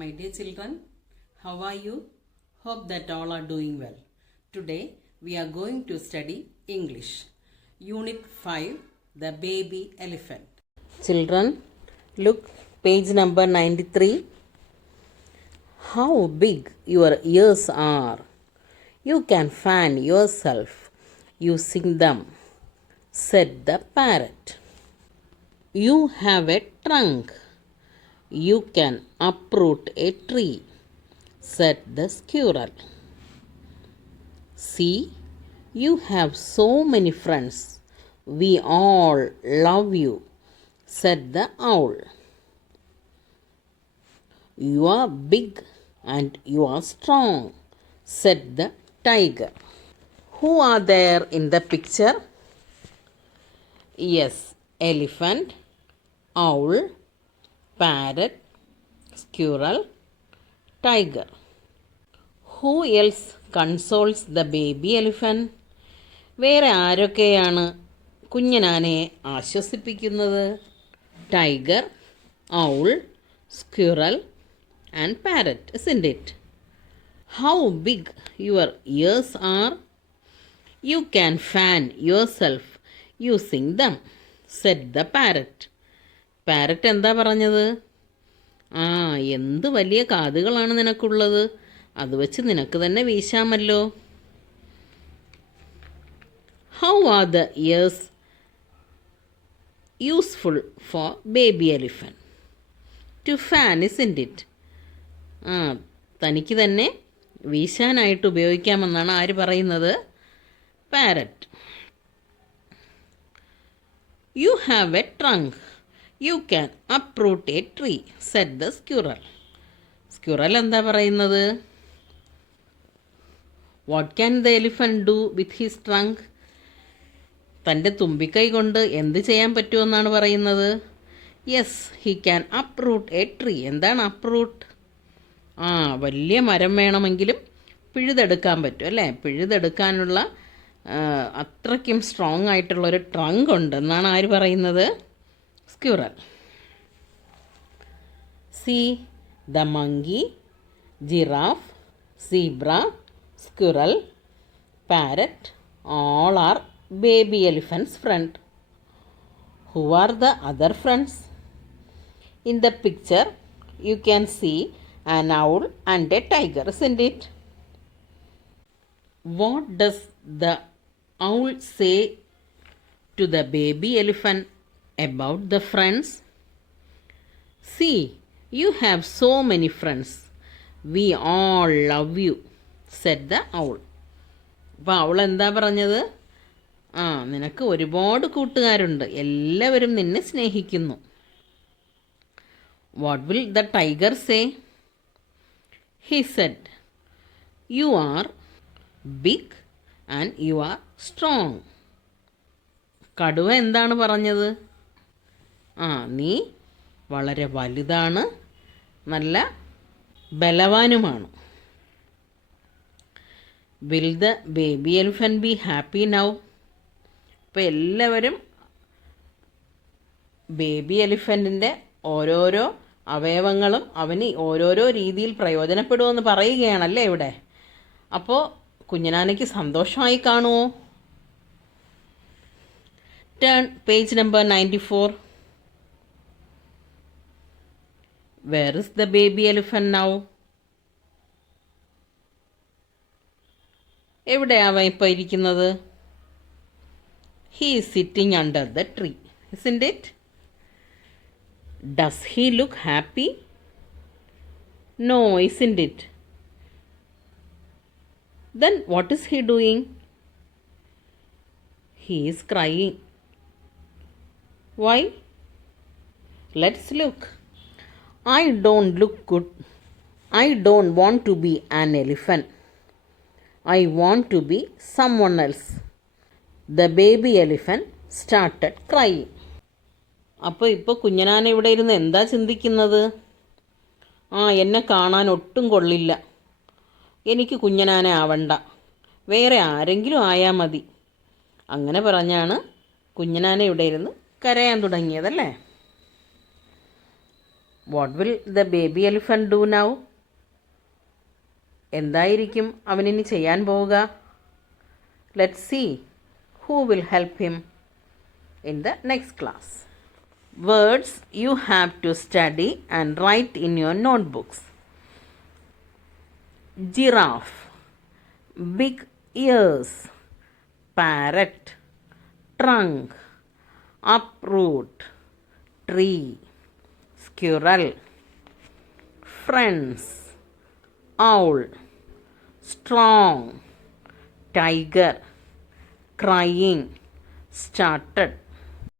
My dear children, how are you? Hope that all are doing well. Today we are going to study English. Unit 5, The Baby Elephant. Children, look page number 93. How big your ears are. You can fan yourself using them, said the parrot. You have a trunk. You can uproot a tree, said the squirrel. See, you have so many friends. We all love you, said the owl. You are big and you are strong, said the tiger. Who are there in the picture? Yes, elephant, owl, parrot, squirrel, tiger. Who else consoles the baby elephant? വേറെ ആരൊക്കെയാണ് കുഞ്ഞനാനയെ ആശ്വസിപ്പിക്കുന്നത്? Tiger, owl, squirrel and parrot, isn't it? How big your ears are? You can fan yourself using them, said the parrot. Parrot എന്താ പറഞ്ഞത്? എന്ത് വലിയ കാതുകളാണ് നിനക്കുള്ളത്, അത് വെച്ച് നിനക്ക് തന്നെ വീശാമല്ലോ. How are the ears useful for baby elephant? To fan, isn't it? തനിക്ക് തന്നെ വീശാനായിട്ട് ഉപയോഗിക്കാമെന്നാണ് ആര് പറയുന്നത്? Parrot. You have a trunk. You can uproot a tree, said the squirrel. Squirrel എന്താ പറയുന്നത്? What can the elephant do with his trunk? തൻ്റെ തുമ്പിക്കൈ കൊണ്ട് എന്ത് ചെയ്യാൻ പറ്റുമെന്നാണ് പറയുന്നത്? Yes, he can uproot A tree. എന്താണ് അപ്രൂട്ട്? വലിയ മരം വേണമെങ്കിലും പിഴുതെടുക്കാൻ പറ്റും അല്ലേ? പിഴുതെടുക്കാനുള്ള അത്രയ്ക്കും സ്ട്രോങ് ആയിട്ടുള്ളൊരു ട്രങ്ക് ഉണ്ട് എന്നാണ് ആര് പറയുന്നത്? Squirrel. C, the monkey, giraffe, zebra, squirrel, parrot, all are baby elephant's friend. Who are the other friends? In the picture, you can see an owl and a tiger, isn't it? What does the owl say to the baby elephant about the friends? See, you have so many friends. We all love you, said the owl. അപ്പോൾ അവൾ എന്താ പറഞ്ഞത്? നിനക്ക് ഒരുപാട് കൂട്ടുകാരുണ്ട്, എല്ലാവരും നിന്നെ സ്നേഹിക്കുന്നു. What will the tiger say? He said, you are big and you are strong. കടുവ എന്താണ് പറഞ്ഞത്? നീ വളരെ വലുതാണ്, നല്ല ബലവാനുമാണ്. Will the baby elephant be happy now? ഇപ്പോൾ എല്ലാവരും ബേബി എലിഫൻറ്റിൻ്റെ ഓരോരോ അവയവങ്ങളും അവന് ഓരോരോ രീതിയിൽ പ്രയോജനപ്പെടുമെന്ന് പറയുകയാണല്ലേ ഇവിടെ. അപ്പോൾ കുഞ്ഞനാനയ്ക്ക് സന്തോഷമായി കാണുമോ? Turn page number 94. Where is the baby elephant now? എവിടെയാവാൻ ഇപ്പോൾ ഇരിക്കുന്നത്? He is sitting under the tree, isn't it? Does he look happy? No, isn't it? Then what is he doing? He is crying. Why? Let's look. I don't look good. I don't want to be an elephant. I want to be someone else. The baby elephant started crying. അപ്പോൾ ഇപ്പോൾ കുഞ്ഞനാന ഇവിടെ ഇരുന്ന് എന്താ ചിന്തിക്കുന്നത്? എന്നെ കാണാൻ ഒട്ടും കൊള്ളില്ല, എനിക്ക് കുഞ്ഞനാന ആവണ്ട, വേറെ ആരെങ്കിലും ആയാൽ മതി. അങ്ങനെ പറഞ്ഞാണ് കുഞ്ഞനാന ഇവിടെ ഇരുന്ന് കരയാൻ തുടങ്ങിയതല്ലേ? What will the baby elephant do now? എന്തായിരിക്കും അവനിനി ചെയ്യാൻ പോവുക? Let's see who will help him in the next class. Words you have to study and write in your notebooks. Giraffe, big ears, parrot, trunk, uproot, tree, squirrel, friends, owl, strong, tiger, crying, started,